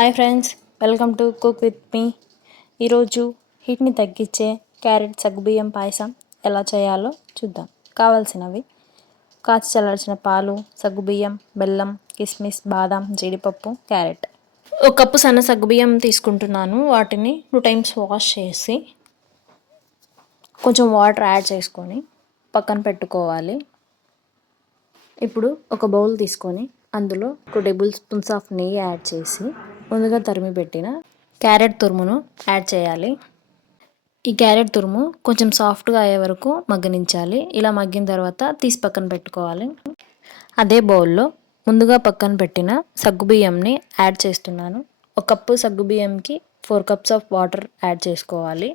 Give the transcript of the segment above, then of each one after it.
Hi friends, welcome to cook with me. ఈరోజు హీట్ని తగ్గించే క్యారెట్ సగ్గుబియ్యం పాయసం ఎలా చేయాలో చూద్దాం. కావాల్సినవి: కాచి చల్లార్చిన పాలు, సగ్గుబియ్యం, బెల్లం, కిస్మిస్, బాదం, జీడిపప్పు, క్యారెట్. ఒక కప్పు సన్న సగ్గుబియ్యం తీసుకుంటున్నాను. వాటిని 2 times వాష్ చేసి కొంచెం వాటర్ యాడ్ చేసుకొని పక్కన పెట్టుకోవాలి. ఇప్పుడు ఒక బౌల్ తీసుకొని అందులో 2 tablespoons ఆఫ్ నెయ్యి యాడ్ చేసి ముందుగా తరిమి పెట్టిన క్యారెట్ తురుమును యాడ్ చేయాలి. ఈ క్యారెట్ తురుము కొంచెం సాఫ్ట్గా అయ్యే వరకు మగ్గనించాలి. ఇలా మగ్గిన తర్వాత తీసి పక్కన పెట్టుకోవాలి. అదే బౌల్లో ముందుగా పక్కన పెట్టిన సగ్గుబియ్యంని యాడ్ చేస్తున్నాను. 1 కప్పు సగ్గుబియ్యంకి 4 cups ఆఫ్ వాటర్ యాడ్ చేసుకోవాలి.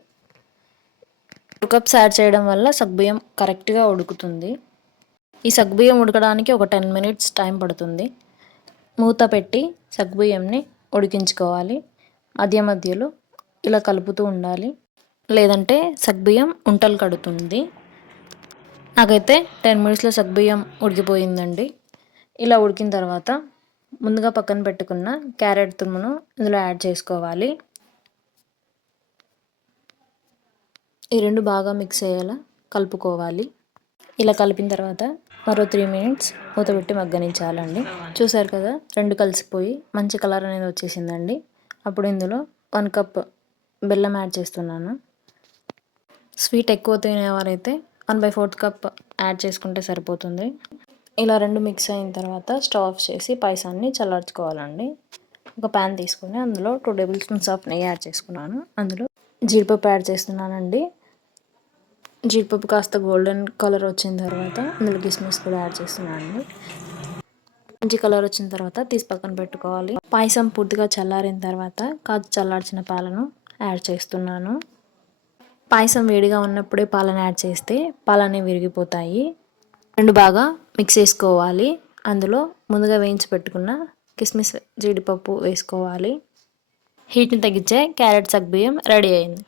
2 cups యాడ్ చేయడం వల్ల సగ్గుబియ్యం కరెక్ట్గా ఉడుకుతుంది. ఈ సగ్గుబియ్యం ఉడకడానికి ఒక 10 minutes టైం పడుతుంది. మూత పెట్టి సగ్గుబియ్యంని ఉడికించుకోవాలి. మధ్య మధ్యలో ఇలా కలుపుతూ ఉండాలి, లేదంటే సగ్గుబియ్యం ఉంటలు కడుతుంది. నాకైతే 10 minutesలో సగ్గుబియ్యం ఉడికిపోయిందండి. ఇలా ఉడికిన తర్వాత ముందుగా పక్కన పెట్టుకున్న క్యారెట్ తురుమును ఇందులో యాడ్ చేసుకోవాలి. ఈ రెండు బాగా మిక్స్ అయ్యేలా కలుపుకోవాలి. ఇలా కలిపిన తర్వాత మరో 3 minutes మూత పెట్టి మగ్గనించాలండి. చూసారు కదా, రెండు కలిసిపోయి మంచి కలర్ అనేది వచ్చేసిందండి. అప్పుడు ఇందులో 1 cup బెల్లం యాడ్ చేస్తున్నాను. స్వీట్ ఎక్కువ తినేవారైతే 1/4 cup యాడ్ చేసుకుంటే సరిపోతుంది. ఇలా రెండు మిక్స్ అయిన తర్వాత స్టవ్ ఆఫ్ చేసి పాయసాన్ని చల్లార్చుకోవాలండి. ఒక ప్యాన్ తీసుకొని అందులో 2 tablespoons ఆఫ్ నెయ్యి యాడ్ చేసుకున్నాను. అందులో జీడిపప్పు యాడ్ చేస్తున్నానండి. జీడిపప్పు కాస్త గోల్డెన్ కలర్ వచ్చిన తర్వాత అందులో కిస్మిస్ కూడా యాడ్ చేస్తున్నాను. మంచి కలర్ వచ్చిన తర్వాత తీసి పక్కన పెట్టుకోవాలి. పాయసం పూర్తిగా చల్లారిన తర్వాత కాచి చల్లార్చిన పాలను యాడ్ చేస్తున్నాను. పాయసం వేడిగా ఉన్నప్పుడే పాలను యాడ్ చేస్తే పాలన్నీ విరిగిపోతాయి. రెండు బాగా మిక్స్ చేసుకోవాలి. అందులో ముందుగా వేయించి పెట్టుకున్న కిస్మిస్, జీడిపప్పు వేసుకోవాలి. హీట్ని తగ్గించే క్యారెట్ సగ్గుబియ్యం రెడీ అయింది.